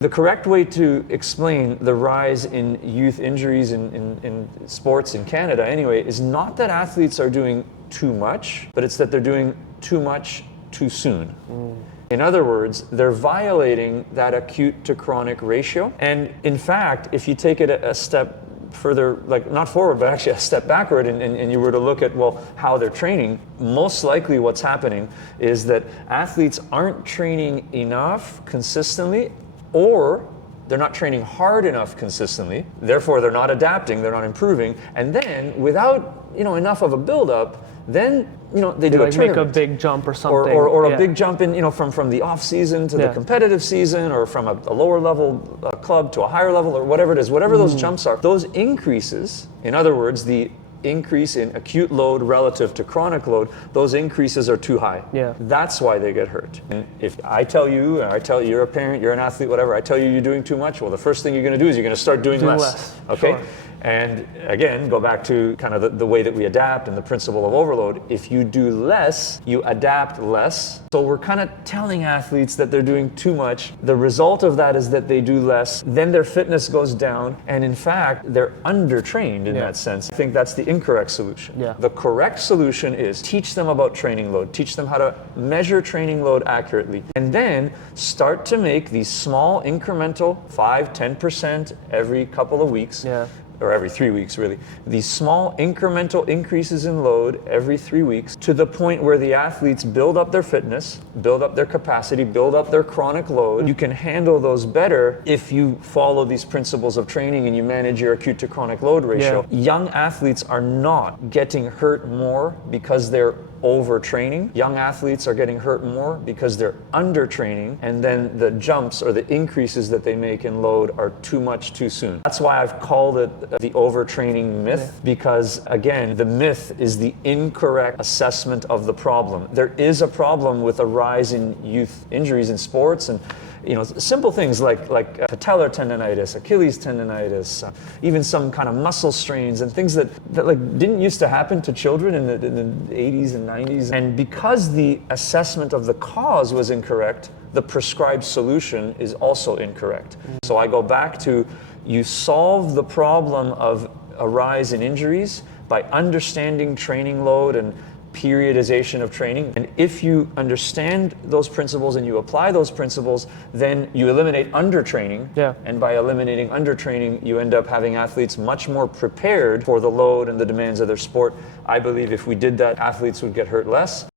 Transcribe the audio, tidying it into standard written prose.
The correct way to explain the rise in youth injuries in sports in Canada anyway is not that athletes are doing too much, but it's that they're doing too much too soon. In other words, they're violating that acute to chronic ratio. And in fact, if you take it a step further, like not forward, but actually a step backward, and you were to look at, well, how they're training, most likely what's happening is that athletes aren't training enough consistently, or they're not training hard enough consistently, therefore they're not adapting, they're not improving, and then without enough of a build-up, then they do like a make tournament. a big jump or something, or yeah. a big jump in from the off season to the competitive season, or from a lower level club to a higher level, or whatever it is, whatever those jumps are, those increases, in other words, the increase in acute load relative to chronic load, those increases are too high. Yeah. That's why they get hurt. And if I tell you you're a parent, you're an athlete, whatever, I tell you you're doing too much, well, the first thing you're going to do is you're going to start doing less. Okay? Sure. And again, go back to kind of the way that we adapt and the principle of overload. If you do less, you adapt less. So we're kind of telling athletes that they're doing too much. The result of that is that they do less, then their fitness goes down, and in fact, they're undertrained in that sense. I think that's the incorrect solution. Yeah. The correct solution is teach them about training load, teach them how to measure training load accurately, and then start to make these small incremental 5-10% every couple of weeks. Or every 3 weeks really, these small incremental increases in load every 3 weeks, to the point where the athletes build up their fitness, build up their capacity, build up their chronic load. You can handle those better if you follow these principles of training and you manage your acute to chronic load ratio. Young athletes are not getting hurt more because they're overtraining. Young athletes are getting hurt more because they're undertraining, and then the jumps or the increases that they make in load are too much too soon. That's why I've called it the overtraining myth, because again, the myth is the incorrect assessment of the problem. There is a problem with a rise in youth injuries in sports, and simple things like patellar tendonitis, Achilles tendonitis, even some kind of muscle strains and things that like didn't used to happen to children in the 80s and 90s. And because the assessment of the cause was incorrect, the prescribed solution is also incorrect. So I go back to, you solve the problem of a rise in injuries by understanding training load and periodization of training. And if you understand those principles and you apply those principles, then you eliminate undertraining. And by eliminating undertraining, you end up having athletes much more prepared for the load and the demands of their sport. I believe if we did that, athletes would get hurt less.